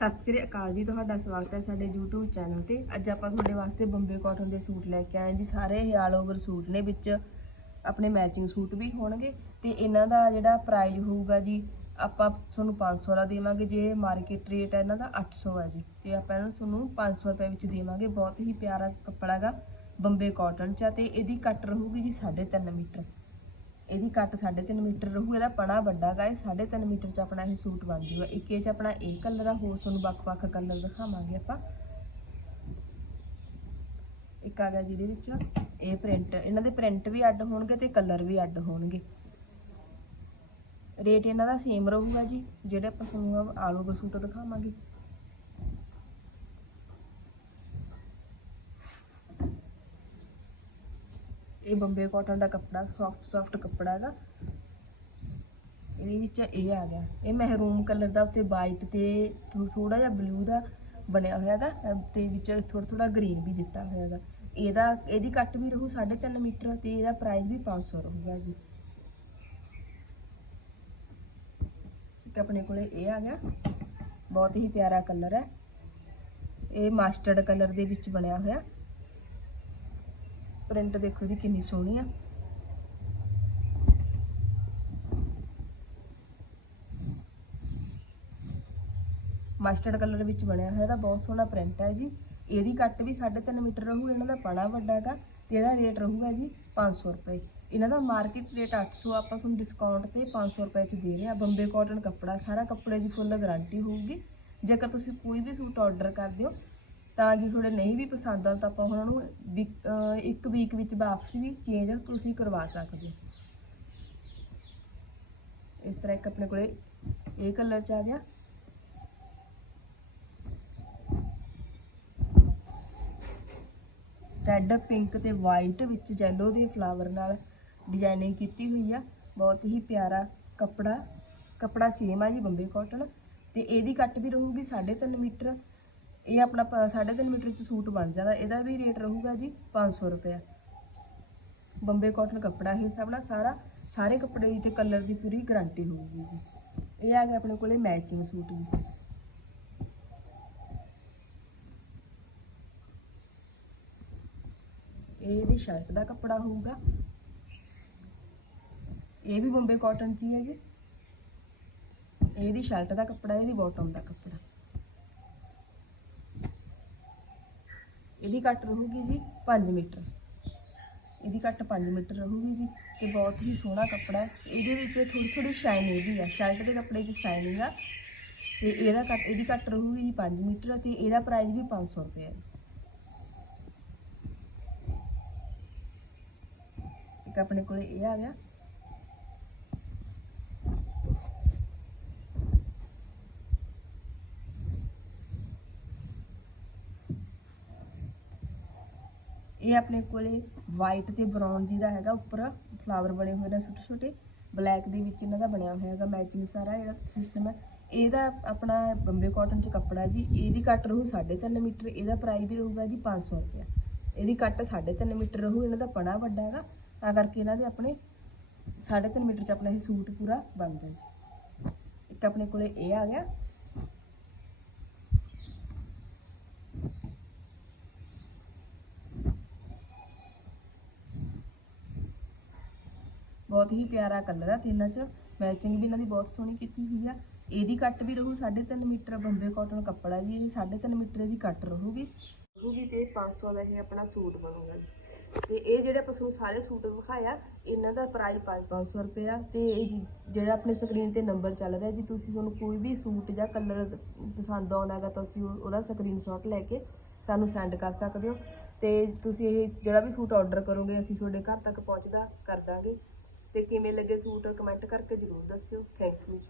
ਸਤਿ ਸ੍ਰੀ ਅਕਾਲ ਜੀ, ਤੁਹਾਡਾ ਸਵਾਗਤ ਹੈ ਸਾਡੇ YouTube ਚੈਨਲ ਤੇ। ਅੱਜ ਆਪਾਂ ਤੁਹਾਡੇ ਵਾਸਤੇ ਬੰਬੇ ਕਾਟਨ ਦੇ ਸੂਟ ਲੈ ਕੇ ਆਏ ਜੀ। ਸਾਰੇ ਇਹ ਆਲ ਓਵਰ ਸੂਟ ਨੇ, ਵਿੱਚ ਆਪਣੇ ਮੈਚਿੰਗ ਸੂਟ ਵੀ ਹੋਣਗੇ ਤੇ ਇਹਨਾਂ ਦਾ ਜਿਹੜਾ ਪ੍ਰਾਈਸ ਹੋਊਗਾ ਜੀ, ਆਪਾਂ ਤੁਹਾਨੂੰ 500 ਦਾ ਦੇਵਾਂਗੇ। ਜੇ ਮਾਰਕੀਟ ਰੇਟ ਹੈ ਇਹਨਾਂ ਦਾ 800 ਹੈ ਜੀ। ਤੇ ਆਪਾਂ ਇਹਨਾਂ ਨੂੰ ਤੁਹਾਨੂੰ 500 ਰੁਪਏ ਵਿੱਚ ਦੇਵਾਂਗੇ। ਬਹੁਤ ਹੀ ਪਿਆਰਾ ਕੱਪੜਾ ਗਾ ਬੰਬੇ ਕਾਟਨ ਚ ਆ ਤੇ ਇਹਦੀ ਕੱਟ ਰਹੂਗੀ ਜੀ 3.5 ਮੀਟਰ। ਇਹਦੀ ਕੱਟ 3.5 ਮੀਟਰ ਰਹੂ, ਇਹਦਾ ਪਣਾ ਵੱਡਾ ਗਾ, ਇਹ 3.5 ਮੀਟਰ ਚ ਆਪਣਾ ਇਹ ਸੂਟ ਬਣ ਜੂਗਾ। ਇੱਕ ਇਹ ਚ ਆਪਣਾ ਇਹ ਕਲਰ ਆ, ਹੋਰ ਤੁਹਾਨੂੰ ਵੱਖ-ਵੱਖ ਕਲਰ ਦਿਖਾਵਾਂਗੇ ਆਪਾਂ। ਇੱਕ ਆ ਗਿਆ ਜਿਹਦੇ ਵਿੱਚ ਇਹ ਪ੍ਰਿੰਟ ਇਹਨਾਂ ਦੇ ਪ੍ਰਿੰਟ ਵੀ ਅੱਡ ਹੋਣਗੇ ਤੇ ਕਲਰ ਵੀ ਅੱਡ ਹੋਣਗੇ। ਰੇਟ ਇਹਨਾਂ ਦਾ ਸੇਮ ਰਹੂਗਾ ਜੀ, ਜਿਹੜੇ ਆਪਾਂ ਤੁਹਾਨੂੰ ਆਲੂ ਸੂਟ ਦਿਖਾਵਾਂਗੇ। ਇਹ ਬੰਬੇ ਕਾਟਨ ਦਾ ਕੱਪੜਾ ਸੌਫਟ ਸੌਫਟ ਕੱਪੜਾ ਹੈਗਾ। ਇਹਦੇ ਵਿੱਚ ਇਹ ਆ ਗਿਆ। ਇਹ ਮਹਿਰੂਮ ਕਲਰ ਦਾ ਉੱਤੇ ਵਾਈਟ ਤੇ ਥੋੜਾ ਜਿਹਾ ਬਲੂ ਦਾ ਬਣਿਆ ਹੋਇਆ ਹੈਗਾ ਤੇ ਵਿੱਚ ਥੋੜਾ ਥੋੜਾ ਗ੍ਰੀਨ ਵੀ ਦਿੱਤਾ ਹੋਇਆ ਹੈਗਾ। ਇਹਦਾ, ਇਹਦੀ ਕੱਟ ਵੀ ਰਹੂ 3.5 ਮੀਟਰ ਤੇ ਇਹਦਾ ਪ੍ਰਾਈਸ ਵੀ 500 ਰਹੂਗਾ ਜੀ। ਇੱਕ ਆਪਣੇ ਕੋਲੇ ਇਹ ਆ ਗਿਆ। ਬਹੁਤ ਹੀ ਪਿਆਰਾ ਕਲਰ ਹੈ। ਇਹ ਮਸਟਰਡ ਕਲਰ ਦੇ ਵਿੱਚ ਬਣਿਆ ਹੋਇਆ। ਪ੍ਰਿੰਟ ਦੇਖੋ ਜੀ ਕਿੰਨੀ ਸੋਹਣੀ ਆ। ਮਸਟਰਡ ਕਲਰ ਵਿੱਚ ਬਣਿਆ ਹੋਇਆ ਇਹਦਾ ਬਹੁਤ ਸੋਹਣਾ ਪ੍ਰਿੰਟ ਹੈ ਜੀ। ਇਹਦੀ ਕੱਟ ਵੀ 3.5 ਮੀਟਰ ਰਹੂ, ਇਹਨਾਂ ਦਾ ਪਣਾ ਵੱਡਾ ਹੈਗਾ ਤੇ ਇਹਦਾ ਰੇਟ ਰਹੂਗਾ ਜੀ 500 ਰੁਪਏ। ਇਹਨਾਂ ਦਾ ਮਾਰਕੀਟ ਰੇਟ 800 ਆਪਾਂ ਤੁਹਾਨੂੰ ਡਿਸਕਾਊਂਟ ਤੇ 500 ਰੁਪਏ ਚ ਦੇ ਰਹੇ ਆ। ਬੰਬੇ ਕਾਟਨ ਕੱਪੜਾ, ਸਾਰਾ ਕੱਪੜੇ ਦੀ ਫੁੱਲ ਗਾਰੰਟੀ ਹੋਊਗੀ। ਜੇਕਰ ਤੁਸੀਂ ਕੋਈ ਵੀ ਸੂਟ ਆਰਡਰ ਕਰਦੇ ਹੋ ਤਾਂ ਜੇ ਤੁਹਾਡੇ ਨਹੀਂ ਵੀ ਪਸੰਦ ਆ ਤਾਂ ਆਪਾਂ ਉਹਨਾਂ ਨੂੰ ਵੀਕ- ਇੱਕ ਵੀਕ ਵਿੱਚ ਵਾਪਸ ਵੀ ਚੇਂਜ ਤੁਸੀਂ ਕਰਵਾ ਸਕਦੇ ਹੋ। ਇਸ ਤਰ੍ਹਾਂ ਇੱਕ ਆਪਣੇ ਕੋਲੇ ਇਹ ਕਲਰ ਚ ਆ ਗਿਆ। ਰੈੱਡ ਪਿੰਕ ਤੇ ਵਾਈਟ ਵਿੱਚ ਯੈਲੋ ਦੇ ਫਲਾਵਰ ਨਾਲ ਡਿਜ਼ਾਈਨਿੰਗ ਕੀਤੀ ਹੋਈ ਆ। ਬਹੁਤ ਹੀ ਪਿਆਰਾ ਕੱਪੜਾ ਕੱਪੜਾ ਸੇਮ ਆ ਜੀ ਬੰਬੇ ਕਾਟਨ ਤੇ ਇਹਦੀ ਕੱਟ ਵੀ ਰਹੂਗੀ 3.5 ਮੀਟਰ। ਇਹ ਆਪਣਾ 3.5 ਮੀਟਰ ਚ ਸੂਟ ਬਣ ਜਾਂਦਾ। ਇਹਦਾ ਵੀ ਰੇਟ ਰਹੂਗਾ ਜੀ 500 ਰੁਪਏ ਬੰਬੇ ਕਾਟਨ ਕੱਪੜਾ ਹੀ ਸਭ ਨਾਲ ਸਾਰਾ ਸਾਰੇ ਕੱਪੜੇ ਦੀ ਤੇ ਕਲਰ ਦੀ ਪੂਰੀ ਗਾਰੰਟੀ ਹੋਊਗੀ ਜੀ। ਇਹ ਆ ਗਿਆ ਆਪਣੇ ਕੋਲੇ ਮੈਚਿੰਗ ਸੂਟ ਜੀ। ਇਹ ਇਹਦੀ ਸ਼ਰਟ ਦਾ ਕੱਪੜਾ ਹੋਊਗਾ। ਇਹ ਵੀ ਬੰਬੇ ਕਾਟਨ ਚ ਹੀ ਹੈ ਜੀ। ਇਹਦੀ ਸ਼ਰਟ ਦਾ ਕੱਪੜਾ, ਇਹਦੀ ਬਾਟਮ ਦਾ ਕੱਪੜਾ। ਇਹਦੀ ਕੱਟ ਰਹੂਗੀ ਜੀ 5 ਮੀਟਰ। ਇਹਦੀ ਕੱਟ 5 ਮੀਟਰ ਰਹੂਗੀ ਜੀ ਤੇ ਬਹੁਤ ਹੀ ਸੋਹਣਾ ਕੱਪੜਾ ਹੈ। ਇਹਦੇ ਵਿੱਚ ਥੋੜੀ ਥੋੜੀ ਸ਼ਾਈਨਿੰਗ ਵੀ ਆ। ਸ਼ਰਟ ਦੇ ਕੱਪੜੇ 'ਚ ਸ਼ਾਈਨਿੰਗ ਆ। ਤੇ ਇਹਦਾ ਕੱਟ ਇਹਦੀ ਕੱਟ ਰਹੂਗੀ ਜੀ 5 ਮੀਟਰ ਤੇ ਇਹਦਾ ਪ੍ਰਾਈਸ ਵੀ 500 ਰੁਪਏ ਹੈ ਇੱਕ ਆਪਣੇ ਕੋਲੇ ਇਹ ਆ ਗਿਆ। ਇਹ ਆਪਣੇ ਕੋਲੇ ਵਾਈਟ ਤੇ ਬਰਾਊਨ ਜੀ ਦਾ ਹੈਗਾ, ਉੱਪਰ ਫਲਾਵਰ ਬਣੇ ਹੋਏ ਨੇ ਛੋਟੇ ਛੋਟੇ। ਬਲੈਕ ਦੇ ਵਿੱਚ ਇਹਨਾਂ ਦਾ ਬਣਿਆ ਹੋਇਆ ਹੈਗਾ ਮੈਚਿੰਗ ਸਾਰਾ ਜਿਹੜਾ ਸਿਸਟਮ ਹੈ। ਇਹਦਾ ਆਪਣਾ ਬੰਬੇ ਕਾਟਨ ਚ ਕੱਪੜਾ ਜੀ, ਇਹਦੀ ਕੱਟ ਰਹੂ 3.5 ਮੀਟਰ, ਇਹਦਾ ਪ੍ਰਾਈਸ ਵੀ ਰਹੂਗਾ ਜੀ 500 ਰੁਪਏ ਇਹਦੀ ਕੱਟ 3.5 ਮੀਟਰ ਰਹੂ, ਇਹਨਾਂ ਦਾ ਪਣਾ ਵੱਡਾ ਹੈਗਾ, ਤਾਂ ਕਰਕੇ ਇਹਨਾਂ ਦੇ ਆਪਣੇ 3.5 ਮੀਟਰ ਚ ਆਪਣਾ ਇਹ ਸੂਟ ਪੂਰਾ ਬਣਦਾ ਹੈ ਇੱਕ ਆਪਣੇ ਕੋਲੇ ਇਹ ਆ ਗਿਆ। ਬਹੁਤ ਹੀ ਪਿਆਰਾ ਕਲਰ ਆ ਤਿੰਨਾਂ ਚ। ਮੈਚਿੰਗ ਵੀ ਇਹਨਾਂ ਦੀ ਬਹੁਤ ਸੋਹਣੀ ਕੀਤੀ ਹੋਈ ਆ। ਇਹਦੀ ਕੱਟ ਵੀ ਰਹੂ 3.5 ਮੀਟਰ, ਬੰਬੇ ਕਾਟਨ ਕੱਪੜਾ ਜੀ ਇਹ 3.5 ਮੀਟਰ ਦੀ ਕੱਟ ਰਹੂਗੀ। ਰਹੂਗੀ ਤੇ 500 ਦਾ ਇਹ ਆਪਣਾ ਸੂਟ ਬਣੂਗਾ ਜੀ। ਤੇ ਇਹ ਜਿਹੜੇ ਆਪਾਂ ਤੁਹਾਨੂੰ ਸਾਰੇ ਸੂਟ ਵਿਖਾਇਆ, ਇਹਨਾਂ ਦਾ ਪ੍ਰਾਈਸ 500 ਰੁਪਏ ਆ। ਤੇ ਇਹ ਜਿਹੜਾ ਆਪਣੇ ਸਕਰੀਨ ਤੇ ਨੰਬਰ ਚੱਲ ਰਿਹਾ ਜੀ, ਤੁਸੀਂ ਤੁਹਾਨੂੰ ਕੋਈ ਵੀ ਸੂਟ ਜਾਂ ਕਲਰ ਪਸੰਦ ਆਉਣਾ ਹੈਗਾ ਤਾਂ ਤੁਸੀਂ ਉਹ- ਉਹਦਾ ਸਕਰੀਨਸ਼ਾਟ ਲੈ ਕੇ ਸਾਨੂੰ ਸੈਂਡ ਕਰ ਸਕਦੇ ਹੋ। ਤੇ ਤੁਸੀਂ ਇਹ ਜਿਹੜਾ ਵੀ ਸੂਟ ਆਰਡਰ ਕਰੋਗੇ, ਅਸੀਂ ਤੁਹਾਡੇ ਘਰ ਤੱਕ ਪਹੁੰਚਦਾ ਕਰ ਦਾਂਗੇ। ਤੇ ਕਿਵੇਂ ਲੱਗੇ ਸੂਟ ਕਮੈਂਟ ਕਰਕੇ ਜ਼ਰੂਰ ਦੱਸਿਓ। Thank you